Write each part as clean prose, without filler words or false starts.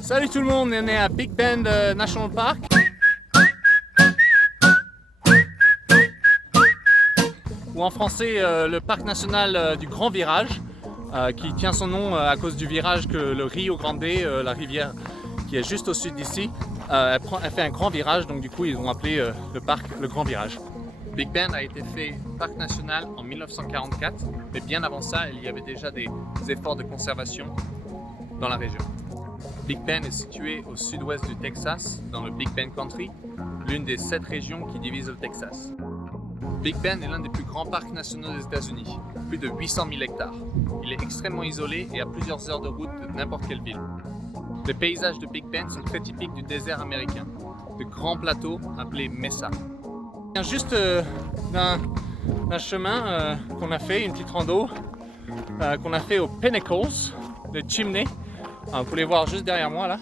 Salut tout le monde, on est à Big Bend National Park. Ou en français le parc national du Grand Virage, qui tient son nom à cause du virage que le Rio Grande, la rivière qui est juste au sud d'ici, elle fait un grand virage, donc du coup ils ont appelé le parc le Grand Virage. Big Bend a été fait parc national en 1944, mais bien avant ça il y avait déjà des efforts de conservation dans la région. Big Bend est situé au sud-ouest du Texas, dans le Big Bend Country, l'une des 7 régions qui divisent le Texas. Big Bend est l'un des plus grands parcs nationaux des États-Unis, plus de 800 000 hectares. Il est extrêmement isolé et à plusieurs heures de route de n'importe quelle ville. Les paysages de Big Bend sont très typiques du désert américain, de grands plateaux appelés mesa. On vient juste d'un chemin qu'on a fait, une petite rando qu'on a fait aux Pinnacles, de Chimney. Vous pouvez les voir juste derrière moi là.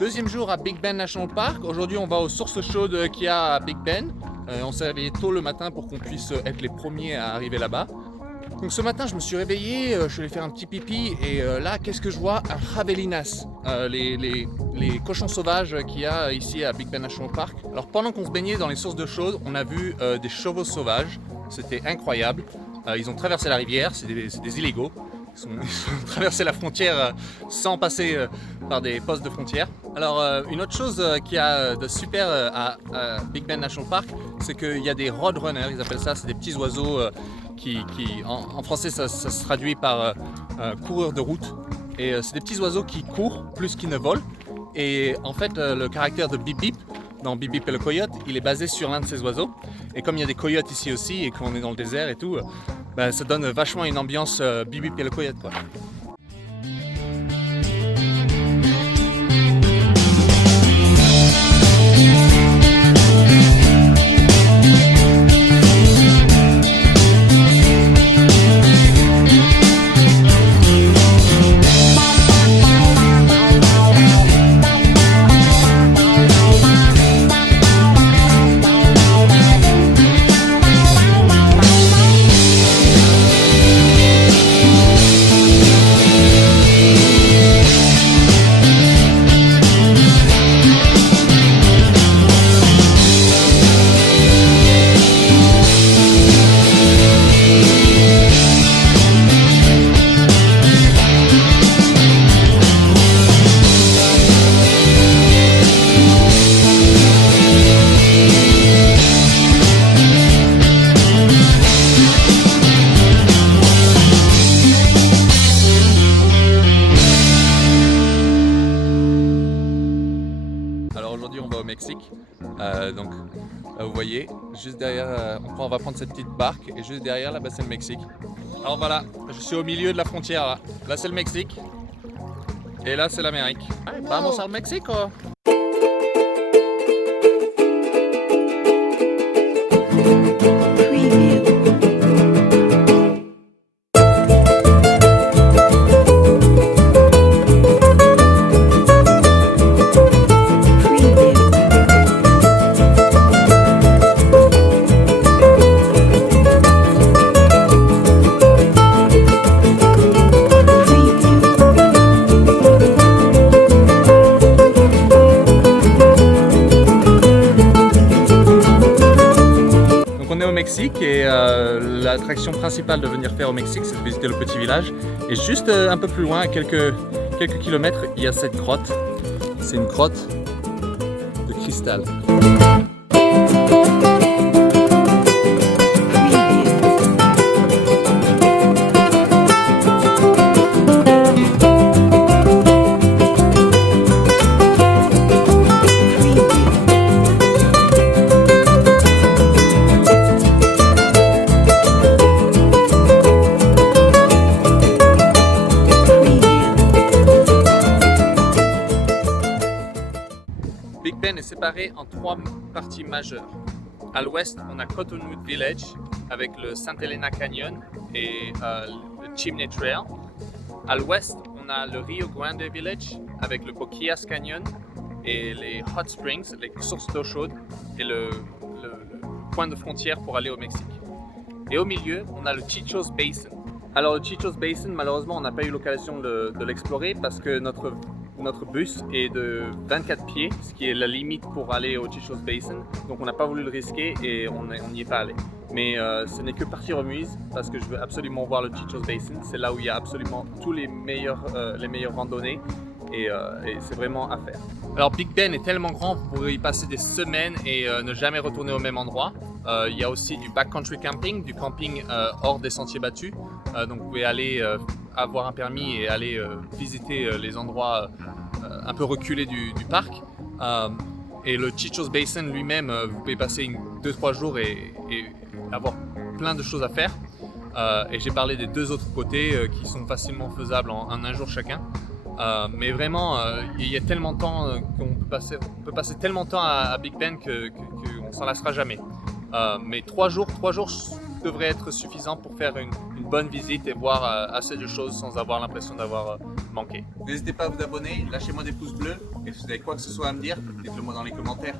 Deuxième jour à Big Bend National Park. Aujourd'hui on va aux sources chaudes qu'il y a à Big Bend. On s'est réveillé tôt le matin pour qu'on puisse être les premiers à arriver là-bas. Donc ce matin je me suis réveillé, je suis allé faire un petit pipi et là qu'est-ce que je vois? Un javelinas, les cochons sauvages qu'il y a ici à Big Bend National Park. Alors pendant qu'on se baignait dans les sources d'eau chaude, on a vu des chevaux sauvages, c'était incroyable. Ils ont traversé la rivière, c'est des illégaux. Ils ont traversé la frontière sans passer par des postes de frontière. Alors une autre chose qu'il y a de super à Big Bend National Park, c'est qu'il y a des roadrunners, ils appellent ça, c'est des petits oiseaux qui en français ça se traduit par coureurs de route. Et c'est des petits oiseaux qui courent plus qu'ils ne volent. Et en fait le caractère de Bip Bip dans Bip Bip et le coyote, il est basé sur l'un de ces oiseaux. Et comme il y a des coyotes ici aussi et qu'on est dans le désert et tout, ça donne vachement une ambiance Bip Bip et le coyote quoi. Aujourd'hui on va au Mexique, donc vous voyez, juste derrière, on va prendre cette petite barque et juste derrière là-bas c'est le Mexique. Alors voilà, je suis au milieu de la frontière là c'est le Mexique et là c'est l'Amérique. Vamos al Mexico! Preview. Mexique et l'attraction principale de venir faire au Mexique, c'est de visiter le petit village. Et juste un peu plus loin, à quelques kilomètres, il y a cette grotte. C'est une grotte de cristal. Big Bend est séparé en 3 parties majeures. À l'ouest, on a Cottonwood Village avec le Santa Elena Canyon et le Chimney Trail. À l'ouest, on a le Rio Grande Village avec le Boquillas Canyon et les Hot Springs, les sources d'eau chaude et le point de frontière pour aller au Mexique. Et au milieu, on a le Chichos Basin. Alors le Chichos Basin, malheureusement, on n'a pas eu l'occasion de l'explorer parce que notre bus est de 24 pieds, ce qui est la limite pour aller au Chichos Basin. Donc on n'a pas voulu le risquer et on n'y est pas allé. Mais ce n'est que partie remise parce que je veux absolument voir le Chichos Basin. C'est là où il y a absolument tous les meilleures randonnées et c'est vraiment à faire. Alors Big Bend est tellement grand, vous pourrez y passer des semaines et ne jamais retourner au même endroit. Il y a aussi du backcountry camping, du camping hors des sentiers battus. Donc vous pouvez aller avoir un permis et aller visiter les endroits un peu reculés du parc. Et le Chichos Basin lui-même, vous pouvez passer 2-3 jours et avoir plein de choses à faire. Et j'ai parlé des 2 autres côtés qui sont facilement faisables en un jour chacun. Mais vraiment, il y a tellement de temps qu'on peut passer tellement de temps à Big Bend qu'on ne s'en lassera jamais. Mais 3 jours devrait être suffisant pour faire une bonne visite et voir assez de choses sans avoir l'impression d'avoir manqué. N'hésitez pas à vous abonner, lâchez-moi des pouces bleus et si vous avez quoi que ce soit à me dire, dites-le moi dans les commentaires.